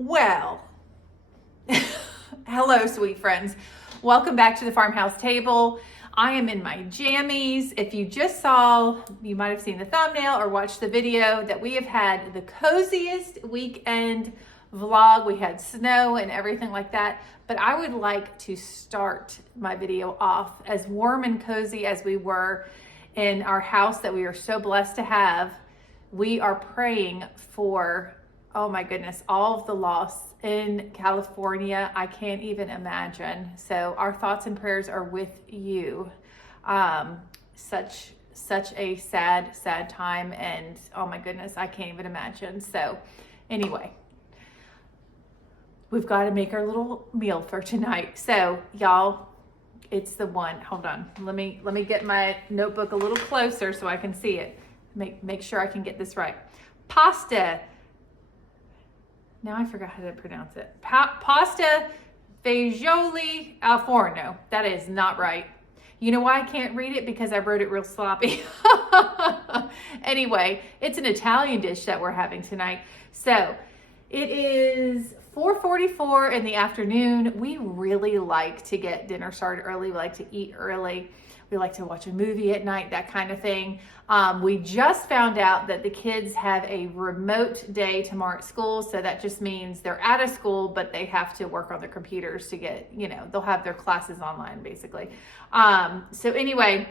Well, hello, sweet friends. Welcome back to the Farmhouse Table. I am in my jammies. If you just saw, you might have seen the thumbnail or watched the video that we have had the coziest weekend vlog. We had snow and everything like that, but I would like to start my video off as warm and cozy as we were in our house that we are so blessed to have. We are praying for, oh my goodness, all of the loss in California. I can't even imagine. So our thoughts and prayers are with you. Such a sad time, and oh my goodness, I can't even imagine. So anyway, we've got to make our little meal for tonight. So y'all, it's the one. Hold on. Let me get my notebook a little closer so I can see it. Make sure I can get this right. Pasta. Now I forgot how to pronounce it. Pasta Fagioli al Forno. That is not right. You know why I can't read it? Because I wrote it real sloppy. Anyway, it's an Italian dish that we're having tonight. So it is 4:44 in the afternoon. We really like to get dinner started early. We like to eat early. We like to watch a movie at night, that kind of thing. We just found out that the kids have a remote day tomorrow at school. So that just means they're out of school, but they have to work on their computers to get, they'll have their classes online basically. So anyway,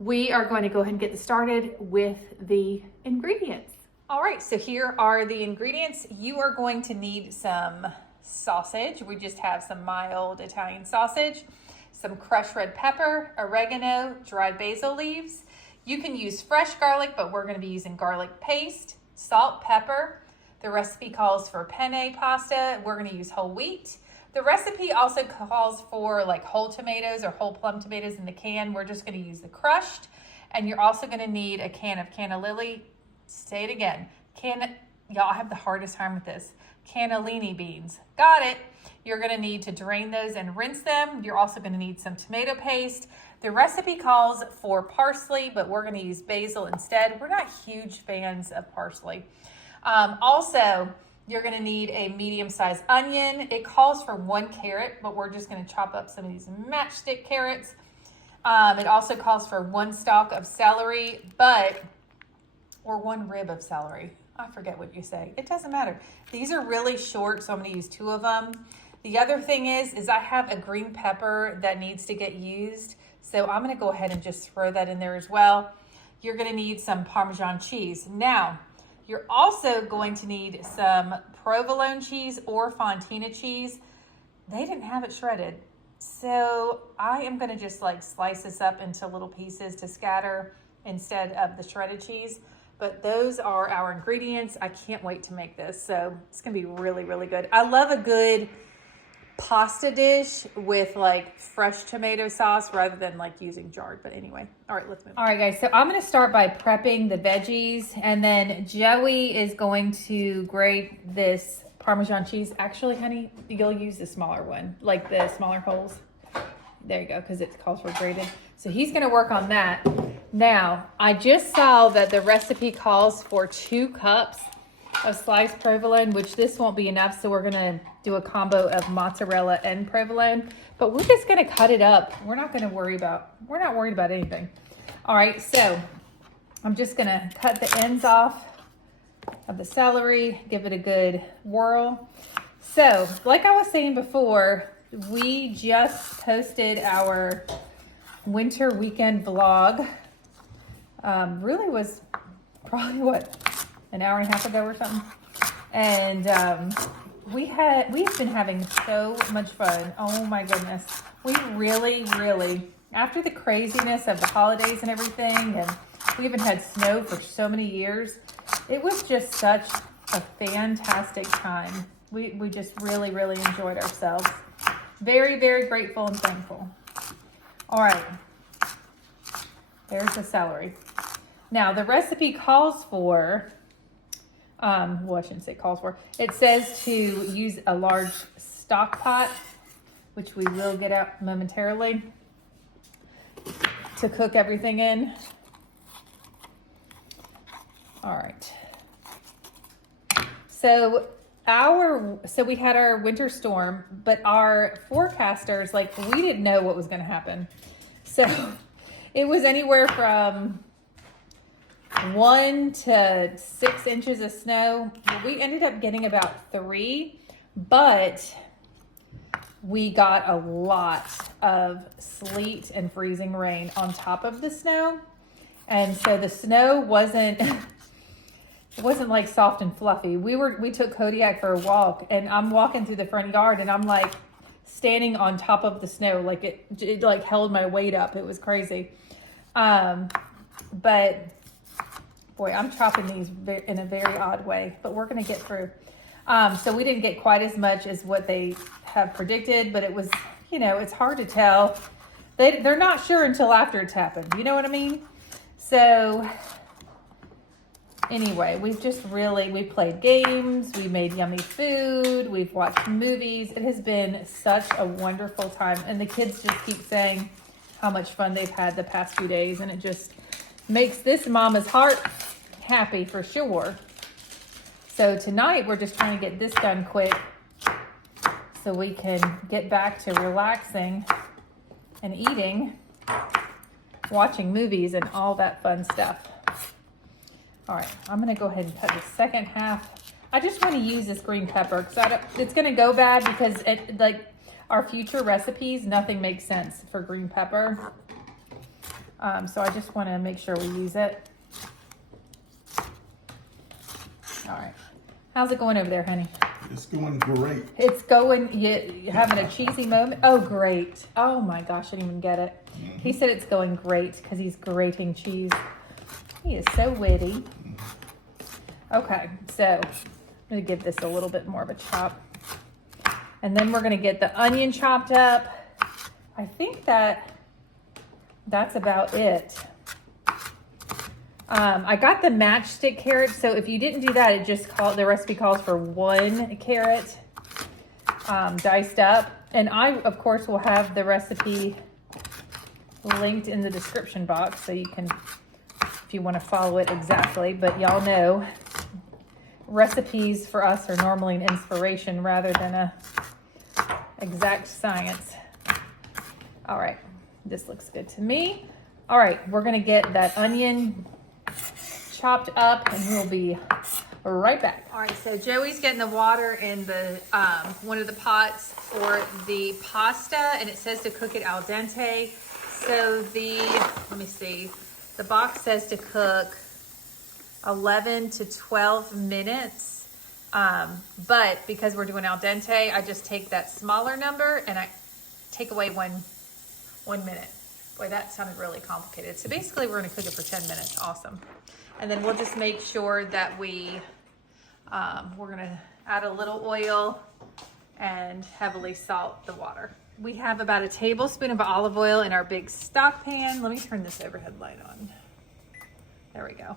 we are going to go ahead and get started with the ingredients. All right, so here are the ingredients. You are going to need some sausage. We just have some mild Italian sausage, some crushed red pepper, oregano, dried basil leaves. You can use fresh garlic, but we're going to be using garlic paste, salt, pepper. The recipe calls for penne pasta. We're going to use whole wheat. The recipe also calls for like whole tomatoes or whole plum tomatoes in the can. We're just going to use the crushed. And you're also going to need a can of cannellini. Say it again. Y'all, I have the hardest time with this. Cannellini beans. Got it. You're going to need to drain those and rinse them. You're also going to need some tomato paste. The recipe calls for parsley, but we're going to use basil instead. We're not huge fans of parsley. Also, you're going to need a medium-sized onion. It calls for 1 carrot, but we're just going to chop up some of these matchstick carrots. It also calls for 1 stalk of celery, or 1 rib of celery. I forget what you say. It doesn't matter. These are really short, so I'm going to use 2 of them. The other thing is I have a green pepper that needs to get used, so I'm going to go ahead and just throw that in there as well. You're going to need some Parmesan cheese. Now, you're also going to need some provolone cheese or fontina cheese. They didn't have it shredded, so I am going to just slice this up into little pieces to scatter instead of the shredded cheese. But those are our ingredients. I can't wait to make this. So it's going to be really, really good. I love a good pasta dish with fresh tomato sauce rather than using jarred. But anyway, all right, let's move on. All right, guys. So I'm going to start by prepping the veggies. And then Joey is going to grate this Parmesan cheese. Actually, honey, you'll use the smaller one, like the smaller holes. There you go, because it calls for grated. So he's going to work on that. Now, I just saw that the recipe calls for 2 cups of sliced provolone, which this won't be enough. So we're going to do a combo of mozzarella and provolone, but we're just going to cut it up. We're not worried about anything. All right. So I'm just going to cut the ends off of the celery, give it a good whirl. So like I was saying before, we just posted our winter weekend vlog. Really was probably an hour and a half ago or something. And we've been having so much fun. Oh my goodness. We really, after the craziness of the holidays and everything, and we haven't had snow for so many years, it was just such a fantastic time. We just really enjoyed ourselves. Very, very grateful and thankful. All right. There's the celery. Now, the recipe calls for, well, I shouldn't say calls for. It says to use a large stock pot, which we will get out momentarily, to cook everything in. All right. So so we had our winter storm, but our forecasters, like, we didn't know what was going to happen. So it was anywhere from 1 to 6 inches of snow. We ended up getting about 3, but we got a lot of sleet and freezing rain on top of the snow. And so the snow wasn't like soft and fluffy. We took Kodiak for a walk, and I'm walking through the front yard, and I'm like standing on top of the snow, like it like held my weight up. It was crazy. But boy, I'm chopping these in a very odd way, but we're gonna get through. So we didn't get quite as much as what they have predicted, but it was, it's hard to tell. They're not sure until after it's happened. You know what I mean? So anyway, we played games, we made yummy food, we've watched movies. It has been such a wonderful time. And the kids just keep saying how much fun they've had the past few days. And it just makes this mama's heart happy for sure. So tonight we're just trying to get this done quick so we can get back to relaxing and eating, watching movies and all that fun stuff. All right, I'm gonna go ahead and cut the second half. I just want to use this green pepper because it's gonna go bad because our future recipes, nothing makes sense for green pepper. So I just want to make sure we use it. All right, how's it going over there, honey? It's going great. It's going, you're having a cheesy moment? Oh, great. Oh my gosh, I didn't even get it. Mm-hmm. He said it's going great because he's grating cheese. He is so witty. Okay, so I'm gonna give this a little bit more of a chop. And then we're gonna get the onion chopped up. I think that's about it. I got the matchstick carrots, so if you didn't do that, the recipe calls for 1 carrot diced up. And I, of course, will have the recipe linked in the description box so you can, if you want to follow it exactly. But y'all know, recipes for us are normally an inspiration rather than a exact science. All right, this looks good to me. All right, we're gonna get that onion chopped up and we'll be right back. All right, so Joey's getting the water in the one of the pots for the pasta, and it says to cook it al dente. So let me see, the box says to cook 11 to 12 minutes. But because we're doing al dente, I just take that smaller number and I take away one minute. Boy, that sounded really complicated. So basically we're gonna cook it for 10 minutes, awesome. And then we'll just make sure that we're gonna add a little oil and heavily salt the water. We have about a tablespoon of olive oil in our big stock pan. Let me turn this overhead light on. There we go.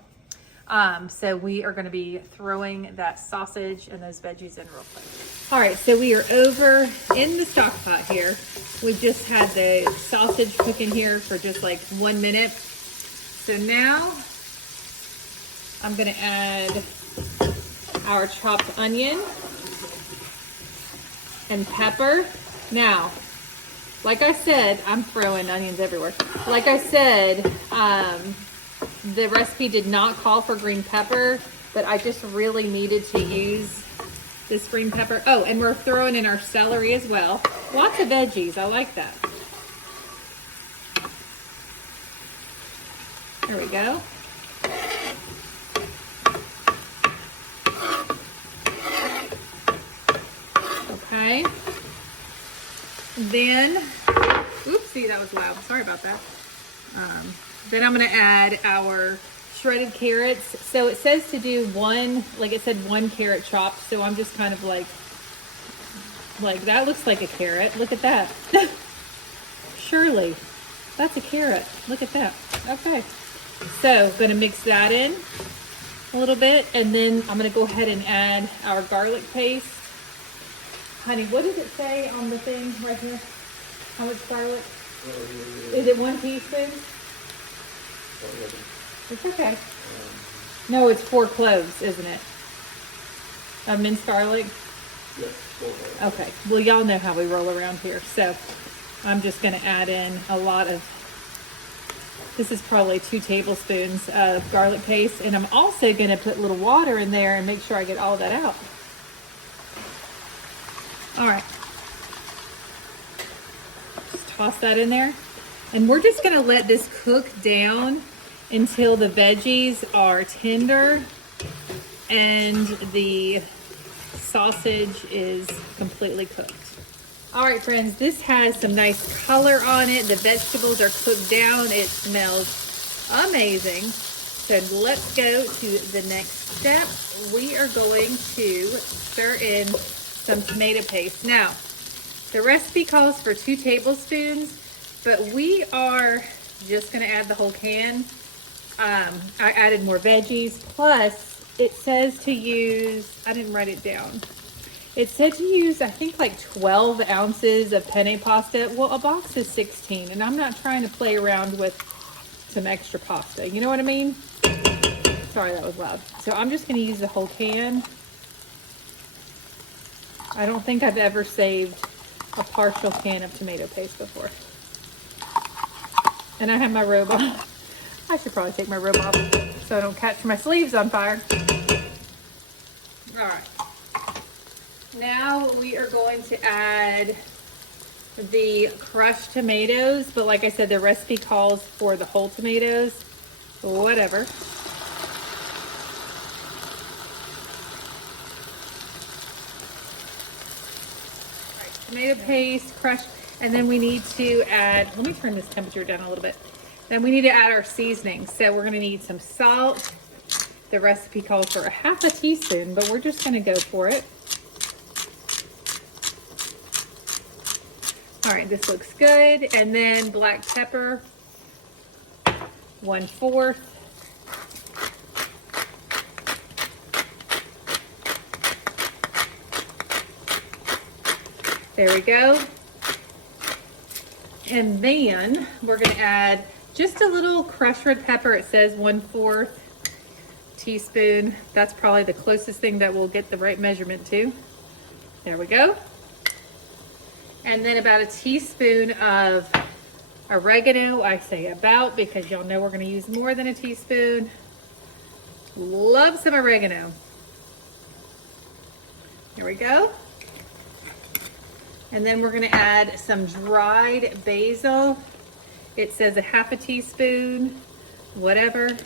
So we are gonna be throwing that sausage and those veggies in real quick. All right, so we are over in the stock pot here. We've just had the sausage cooking here for just like 1 minute. So now I'm gonna add our chopped onion and pepper. Now, like I said, I'm throwing onions everywhere. Like I said, the recipe did not call for green pepper, but I just really needed to use this green pepper. Oh, and we're throwing in our celery as well. Lots of veggies, I like that. There we go. Okay. Then, oopsie, that was loud. Sorry about that. Then I'm gonna add our shredded carrots. So it says to do 1 carrot chop. So I'm just kind of like that looks like a carrot. Look at that. Surely, that's a carrot. Look at that. Okay. So I'm gonna mix that in a little bit, and then I'm gonna go ahead and add our garlic paste. Honey, what does it say on the thing right here? How much garlic? Is it 1 teaspoon? It's okay. No, it's 4 cloves, isn't it? Of minced garlic. Yes, go ahead. Okay, well, y'all know how we roll around here. So I'm just gonna add in a lot of, this is probably 2 tablespoons of garlic paste. And I'm also gonna put a little water in there and make sure I get all that out. All right. Just toss that in there. And we're just gonna let this cook down until the veggies are tender and the sausage is completely cooked. All right, friends, this has some nice color on it. The vegetables are cooked down. It smells amazing. So let's go to the next step. We are going to stir in some tomato paste. Now, the recipe calls for 2 tablespoons, but we are just gonna add the whole can. I added more veggies, plus it says to use, I didn't write it down. It said to use, I think, like 12 ounces of penne pasta. Well, a box is 16, and I'm not trying to play around with some extra pasta. You know what I mean? Sorry, that was loud. So I'm just gonna use the whole can. I don't think I've ever saved a partial can of tomato paste before. And I have my robe on. I should probably take my robe off so I don't catch my sleeves on fire. All right. Now we are going to add the crushed tomatoes, but like I said, the recipe calls for the whole tomatoes. Whatever. All right, tomato paste, crushed, and then we need to add, let me turn this temperature down a little bit. Then we need to add our seasoning. So we're gonna need some salt. The recipe calls for 1/2 teaspoon, but we're just gonna go for it. All right, this looks good. And then black pepper, 1/4. There we go. And then we're gonna add just a little crushed red pepper. It says 1/4 teaspoon. That's probably the closest thing that will get the right measurement to. There we go. And then about a teaspoon of oregano. I say about because y'all know we're gonna use more than a teaspoon. Love some oregano. Here we go. And then we're gonna add some dried basil. It says 1/2 teaspoon, whatever.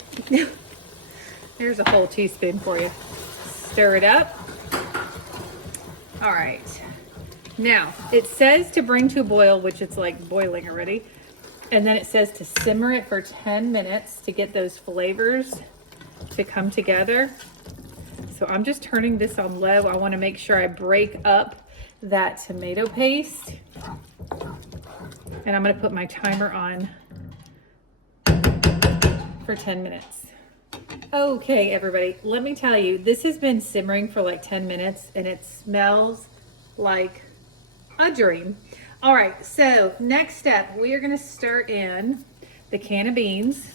There's a whole teaspoon for you. Stir it up. All right. Now, it says to bring to a boil, which it's like boiling already. And then it says to simmer it for 10 minutes to get those flavors to come together. So I'm just turning this on low. I wanna make sure I break up that tomato paste. And I'm gonna put my timer on for 10 minutes. Okay, everybody, let me tell you, this has been simmering for like 10 minutes and it smells like a dream. All right, so next step, we are gonna stir in the can of beans.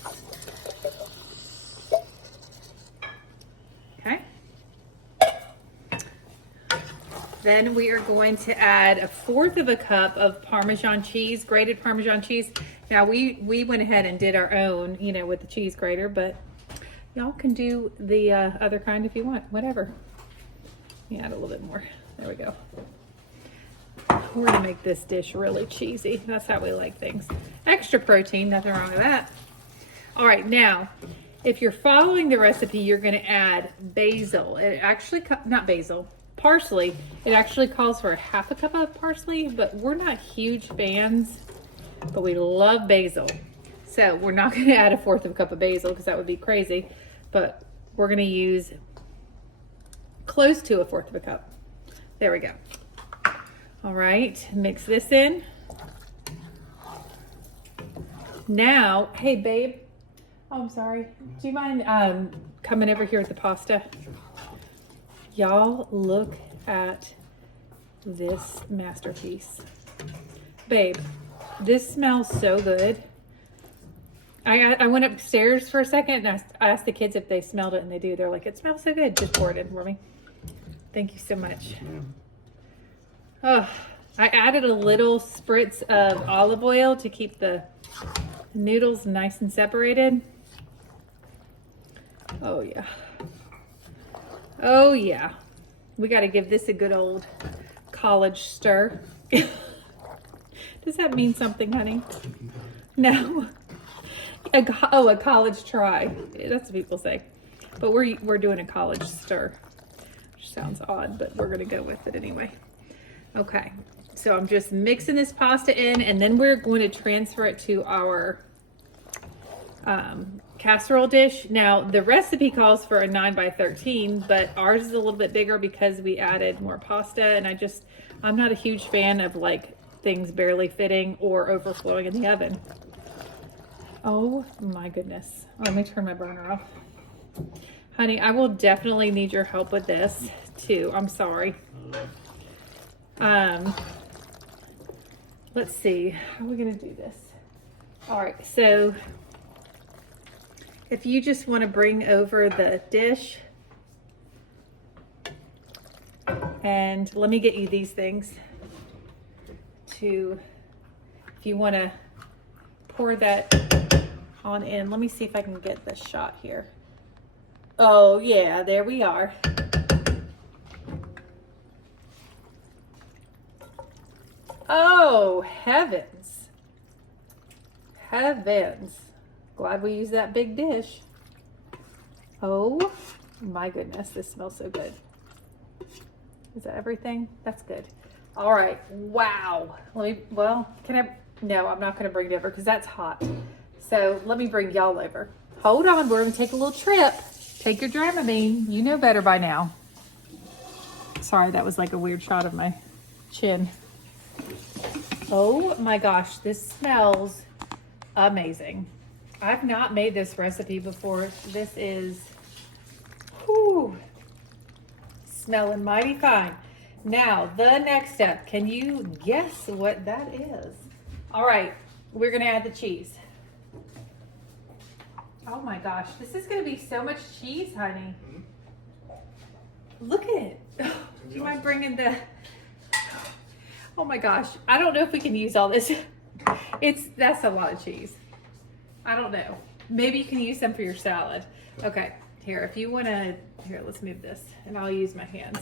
Okay. Then we are going to add 1/4 cup of Parmesan cheese, grated Parmesan cheese. Now we went ahead and did our own, you know, with the cheese grater, but y'all can do the other kind if you want, whatever. Let me add a little bit more. There we go. We're gonna make this dish really cheesy. That's how we like things. Extra protein, nothing wrong with that. All right, now, if you're following the recipe, you're gonna add basil. It actually, not basil, parsley. It actually calls for 1/2 cup of parsley, but we're not huge fans, but we love basil. So we're not gonna add 1/4 cup of basil because that would be crazy, but we're gonna use close to 1/4 cup. There we go. All right, mix this in. Now, hey babe, oh, I'm sorry. Do you mind coming over here with the pasta? Y'all look at this masterpiece. Babe, this smells so good. I went upstairs for a second and I asked the kids if they smelled it, and they do. They're like, it smells so good. Just pour it in for me. Thank you so much. Oh, I added a little spritz of olive oil to keep the noodles nice and separated. Oh yeah. Oh yeah. We got to give this a good old college stir. Does that mean something, honey? No. A college try. That's what people say. But we're doing a college stir. Which sounds odd, but we're gonna go with it anyway. Okay. So I'm just mixing this pasta in, and then we're going to transfer it to our casserole dish. Now the recipe calls for a 9 by 13, but ours is a little bit bigger because we added more pasta, and I'm not a huge fan of like things barely fitting or overflowing in the oven. Oh my goodness. Let me turn my burner off. Honey, I will definitely need your help with this too. I'm sorry. Let's see, how are we gonna do this? All right, so if you just want to bring over the dish, and let me get you these things to, if you want to pour that on in. Let me see if I can get this shot here. Oh yeah, there we are. Oh, heavens. Heavens. Glad we used that big dish. Oh my goodness, this smells so good. Is that everything? That's good. All right, wow. No, I'm not gonna bring it over because that's hot. So let me bring y'all over. Hold on, we're gonna take a little trip. Take your Dramamine. You know better by now. Sorry, that was like a weird shot of my chin. Oh my gosh, this smells amazing. I've not made this recipe before. This is smelling mighty fine. Now, the next step, can you guess what that is? All right, we're gonna add the cheese. Oh my gosh, this is gonna be so much cheese, honey. Look at it. Do you mind bringing the... Oh my gosh, I don't know if we can use all this. That's a lot of cheese. I don't know. Maybe you can use some for your salad. Okay, here, if you wanna, here, let's move this and I'll use my hands.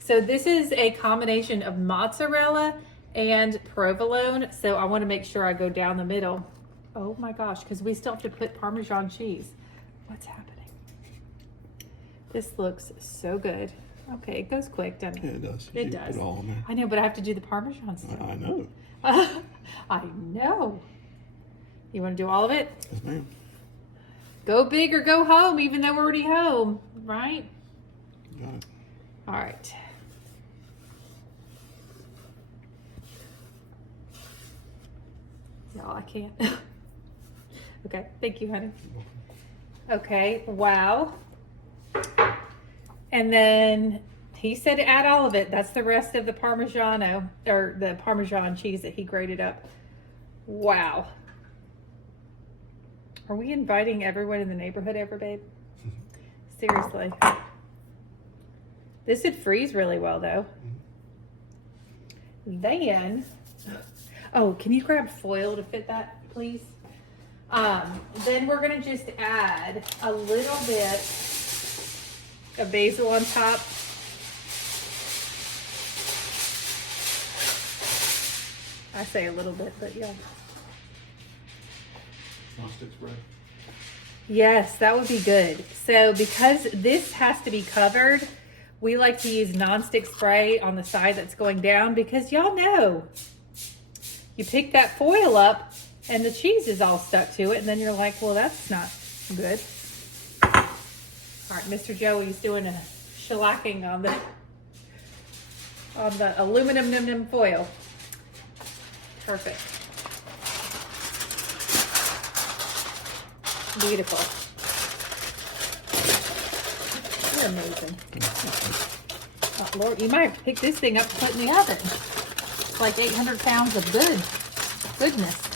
So this is a combination of mozzarella and provolone. So I wanna make sure I go down the middle. Oh my gosh, because we still have to put Parmesan cheese. What's happening? This looks so good. Okay, it goes quick, doesn't it? Yeah, it does. It does. Put it all in there. I know, but I have to do the Parmesan stuff. I know. I know. You want to do all of it? Yes, ma'am. Go big or go home, even though we're already home, right? Got it. All right. Y'all, I can't. Okay, thank you, honey. Okay, wow. And then he said to add all of it. That's the rest of the Parmigiano, or the Parmesan cheese that he grated up. Wow. Are we inviting everyone in the neighborhood over, babe? Seriously. This would freeze really well, though. Then, oh, can you grab foil to fit that, please? Then we're gonna just add a little bit of basil on top. I say a little bit, but yeah. Non-stick spray. Yes, that would be good. So because this has to be covered, we like to use nonstick spray on the side that's going down because y'all know, you pick that foil up and the cheese is all stuck to it, and then you're like, well, that's not good. All right, Mr. Joey's doing a shellacking on the aluminum foil. Perfect. Beautiful. You're amazing. Oh, Lord, you might have to pick this thing up and put in the oven. It's like 800 pounds of goodness.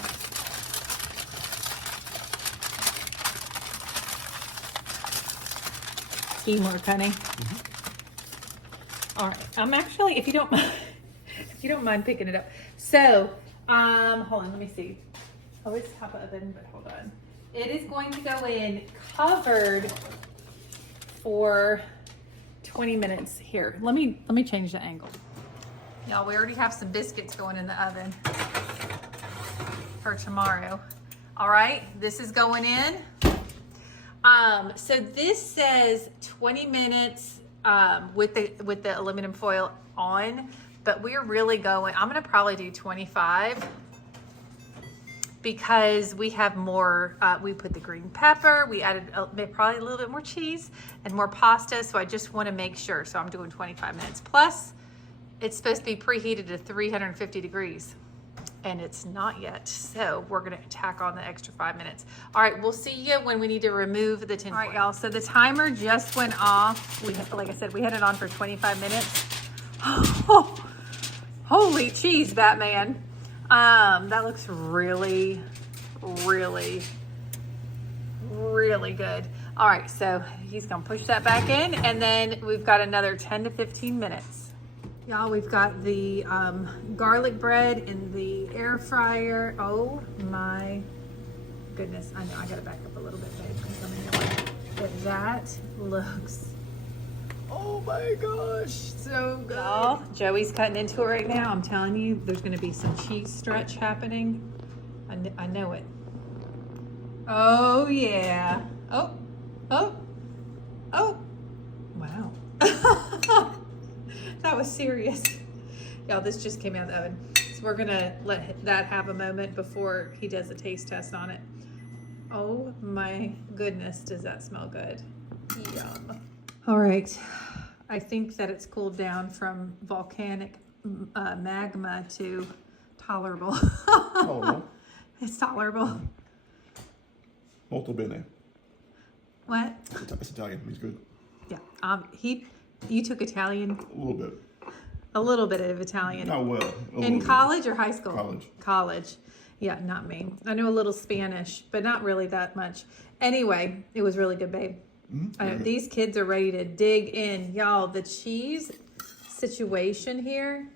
Teamwork, honey. Mm-hmm. All right, I'm actually, if you don't mind, If you don't mind picking it up. So, hold on, let me see. Oh, it's top oven, but hold on. It is going to go in covered for 20 minutes. Here, let me change the angle. Y'all, we already have some biscuits going in the oven for tomorrow. All right, this is going in. So this says 20 minutes with the aluminum foil on, but we're really going, I'm gonna probably do 25 because we have more, we put the green pepper, we added probably a little bit more cheese and more pasta, so I just wanna make sure. So I'm doing 25 minutes. Plus, it's supposed to be preheated to 350 degrees. And it's not yet, so we're gonna tack on the extra 5 minutes. All right, we'll see you when we need to remove the tin foil. All right, y'all, so the timer just went off. Like I said, we had it on for 25 minutes. Oh, holy cheese, Batman. That looks really, really, really good. All right, so he's gonna push that back in, and then we've got another 10 to 15 minutes. Y'all, we've got the garlic bread in the air fryer. Oh my goodness. I know, I gotta back up a little bit, babe, because I'm in your way. But that looks, oh my gosh, so good. Y'all, Joey's cutting into it right now. I'm telling you, there's gonna be some cheese stretch happening. I know it. Oh yeah. Oh, oh, oh, wow. That was serious. Y'all, this just came out of the oven. So we're gonna let that have a moment before he does a taste test on it. Oh my goodness, does that smell good? Yum. All right, I think that it's cooled down from volcanic magma to tolerable. Tolerable. It's tolerable. Molto bene. What? It's Italian. He's good. Yeah. You took Italian? A little bit. A little bit of Italian. Not well. In college or high school? College. College. Yeah, not me. I know a little Spanish, but not really that much. Anyway, it was really good, babe. Mm-hmm. These kids are ready to dig in. Y'all, the cheese situation here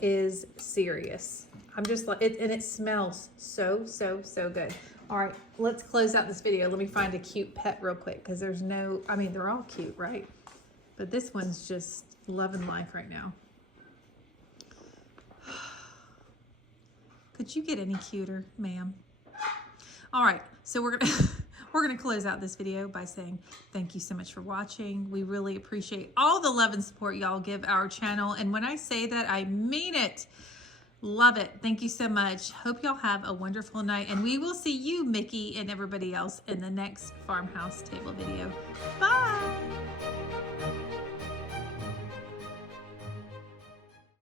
is serious. I'm just like, and it smells so, so, so good. All right, let's close out this video. Let me find a cute pet real quick because there's no, I mean, they're all cute, right? But this one's just loving life right now. Could you get any cuter, ma'am? All right, so we're gonna close out this video by saying thank you so much for watching. We really appreciate all the love and support y'all give our channel. And when I say that, I mean it. Love it. Thank you so much. Hope y'all have a wonderful night. And we will see you, Mickey, and everybody else in the next Farmhouse Table video. Bye.